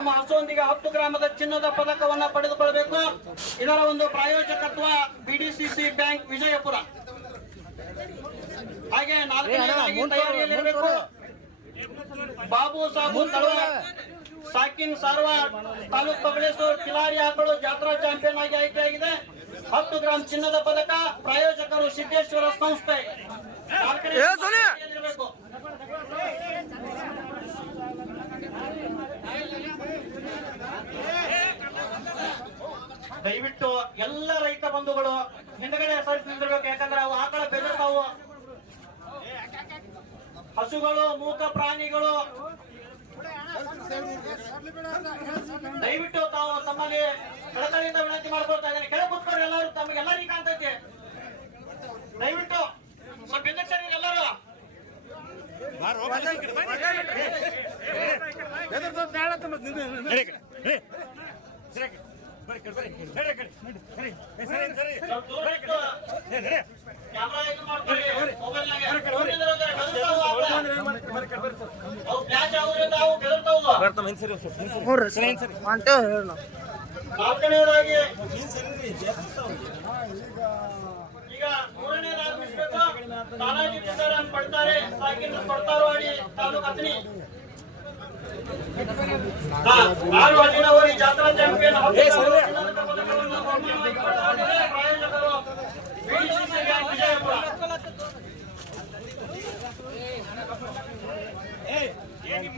ನಮ್ಮ ಹಸುವೊಂದಿಗೆ ಹತ್ತು ಗ್ರಾಮದ ಚಿನ್ನದ ಪದಕವನ್ನ ಪಡೆದುಕೊಳ್ಳಬೇಕು. ಇದರ ಒಂದು ಪ್ರಾಯೋಜಕತ್ವ ಬಿಡಿಸಿಸಿ ಬ್ಯಾಂಕ್ ವಿಜಯಪುರ. ಹಾಗೆ ನಾಲ್ಕನೇ ತಯಾರಿಯಲ್ಲಿರಬೇಕು. ಬಾಬು ಸಾಬು ಸಾಕಿನ್ ಸಾರ್ವ ತಾಲೂಕ್ ಬಬಲೇಶ್ವರ್ ಕಿಲಾರಿ ಆಕಳು ಜಾತ್ರಾ ಚಾಂಪಿಯನ್ ಆಗಿ ಆಯ್ಕೆಯಾಗಿದೆ. ಹತ್ತು ಗ್ರಾಂ ಚಿನ್ನದ ಪದಕ ಪ್ರಾಯೋಜಕರು ಸಿದ್ದೇಶ್ವರ ಸಂಸ್ಥೆ. ನಾಲ್ಕನೇ ದಯವಿಟ್ಟು ಎಲ್ಲ ರೈತ ಬಂಧುಗಳು ಹಿಂದಗಡೆ ಸರಿಸಿ ನಿಂದಿರ್ಬೇಕು ಯಾಕಂದ್ರೆ ಅವು ಆಕಳ ಬೆದರ್ತಾವು ಹಸುಗಳು ಮೂಕ ಪ್ರಾಣಿಗಳು ದಯವಿಟ್ಟು ತಾವು ತಮ್ಮಲ್ಲಿ ಕಳಕಳಿಯಿಂದ ವಿನಂತಿ ಮಾಡ್ಕೊಳ್ತಾ ಇದ್ದೇನೆ ಕೆಳ ಕೂತ್ಕೊಂಡು ಎಲ್ಲರೂ ತಮಗೆಲ್ಲರಿಗೂ ಕಾಣ್ತೈತಿ ದಯವಿಟ್ಟು ಸ್ವಲ್ಪ ಹಿಂದಕ್ಕೆ ಎಲ್ಲರೂ ಅವು ಬೆದರ್ತಾವು ನಾಲ್ಕನೇದಾಗಿ ಈಗ ಮೂರನೇದಾಗಿ. ತಾನಾಜಿ ತುಕಾರಾಮ್ ಪಡ್ತಾರೆ ಸಾಕಿನ ಕೊಡ್ತಾರವಾಡಿ ತಾಲೂಕು ಹತ್ತನಿ